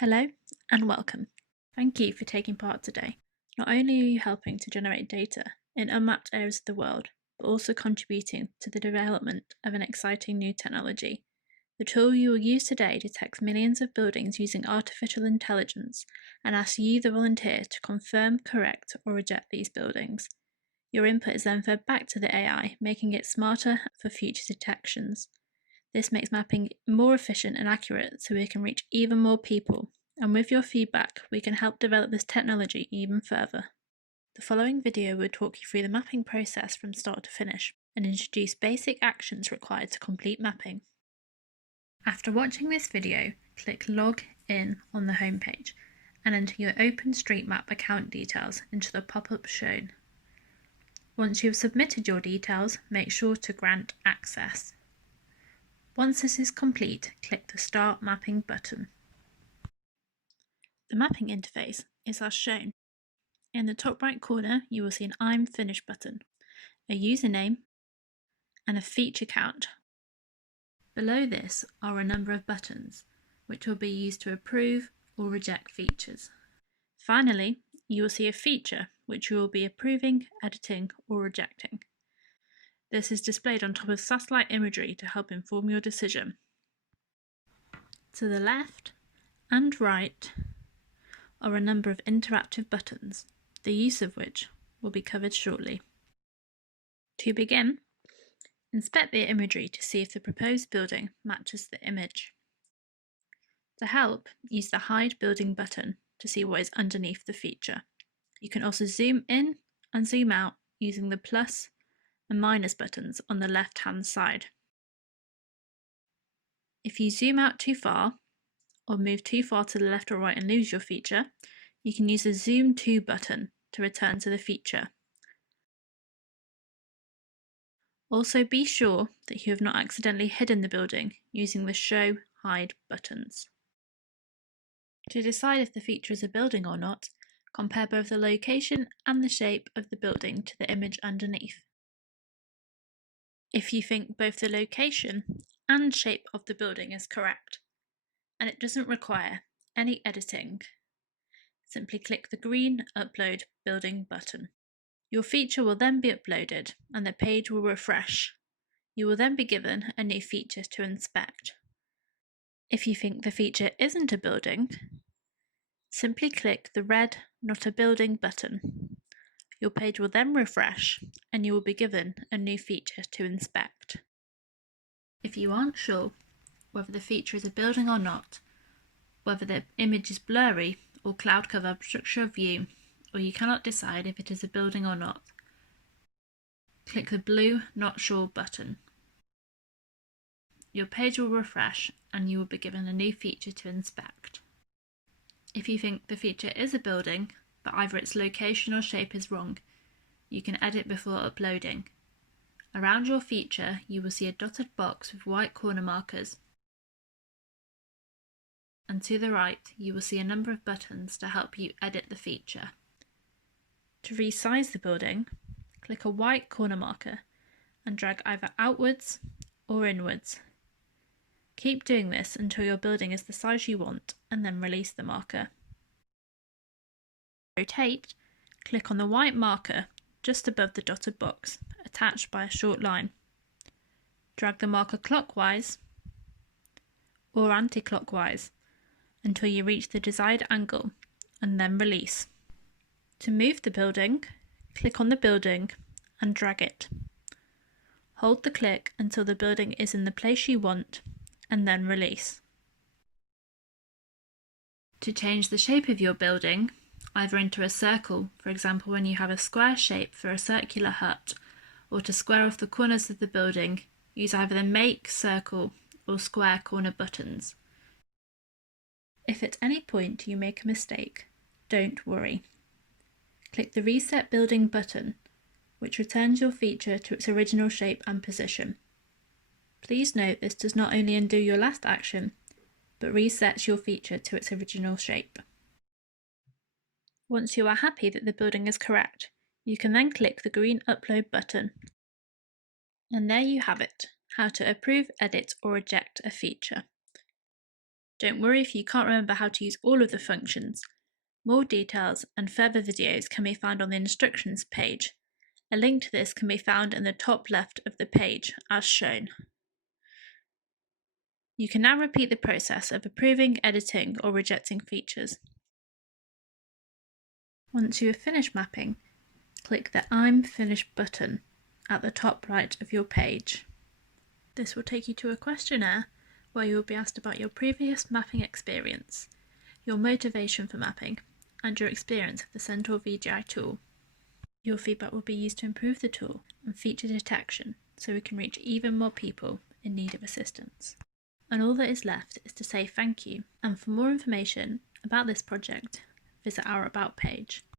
Hello and welcome. Thank you for taking part today. Not only are you helping to generate data in unmapped areas of the world, but also contributing to the development of an exciting new technology. The tool you will use today detects millions of buildings using artificial intelligence and asks you, the volunteer, to confirm, correct, or reject these buildings. Your input is then fed back to the AI, making it smarter for future detections. This makes mapping more efficient and accurate so we can reach even more people, and with your feedback we can help develop this technology even further. The following video will talk you through the mapping process from start to finish and introduce basic actions required to complete mapping. After watching this video, click Log In on the homepage and enter your OpenStreetMap account details into the pop-up shown. Once you have submitted your details, make sure to grant access. Once this is complete, click the Start Mapping button. The mapping interface is as shown. In the top right corner, you will see an I'm finished button, a username, and a feature count. Below this are a number of buttons, which will be used to approve or reject features. Finally, you will see a feature which you will be approving, editing, or rejecting. This is displayed on top of satellite imagery to help inform your decision. To the left and right are a number of interactive buttons, the use of which will be covered shortly. To begin, inspect the imagery to see if the proposed building matches the image. To help, use the Hide Building button to see what is underneath the feature. You can also zoom in and zoom out using the plus and minus buttons on the left-hand side. If you zoom out too far, or move too far to the left or right and lose your feature, you can use the Zoom To button to return to the feature. Also, be sure that you have not accidentally hidden the building using the Show Hide buttons. To decide if the feature is a building or not, compare both the location and the shape of the building to the image underneath. If you think both the location and shape of the building is correct, and it doesn't require any editing, simply click the green Upload Building button. Your feature will then be uploaded and the page will refresh. You will then be given a new feature to inspect. If you think the feature isn't a building, simply click the red Not a Building button. Your page will then refresh and you will be given a new feature to inspect. If you aren't sure whether the feature is a building or not, whether the image is blurry or cloud cover obstructs your view, or you cannot decide if it is a building or not, click the blue Not Sure button. Your page will refresh and you will be given a new feature to inspect. If you think the feature is a building, but either its location or shape is wrong, you can edit before uploading. Around your feature, you will see a dotted box with white corner markers, and to the right, you will see a number of buttons to help you edit the feature. To resize the building, click a white corner marker and drag either outwards or inwards. Keep doing this until your building is the size you want and then release the marker. To rotate, click on the white marker just above the dotted box, attached by a short line. Drag the marker clockwise or anti-clockwise until you reach the desired angle and then release. To move the building, click on the building and drag it. Hold the click until the building is in the place you want and then release. To change the shape of your building, either into a circle, for example when you have a square shape for a circular hut, or to square off the corners of the building, use either the Make, Circle or Square corner buttons. If at any point you make a mistake, don't worry. Click the Reset Building button, which returns your feature to its original shape and position. Please note this does not only undo your last action, but resets your feature to its original shape. Once you are happy that the building is correct, you can then click the green Upload button. And there you have it, how to approve, edit or reject a feature. Don't worry if you can't remember how to use all of the functions. More details and further videos can be found on the instructions page. A link to this can be found in the top left of the page, as shown. You can now repeat the process of approving, editing, or rejecting features. Once you have finished mapping, click the I'm Finished button at the top right of your page. This will take you to a questionnaire where you will be asked about your previous mapping experience, your motivation for mapping, and your experience with the Centaur VGI tool. Your feedback will be used to improve the tool and feature detection so we can reach even more people in need of assistance. And all that is left is to say thank you, and for more information about this project, visit our About page.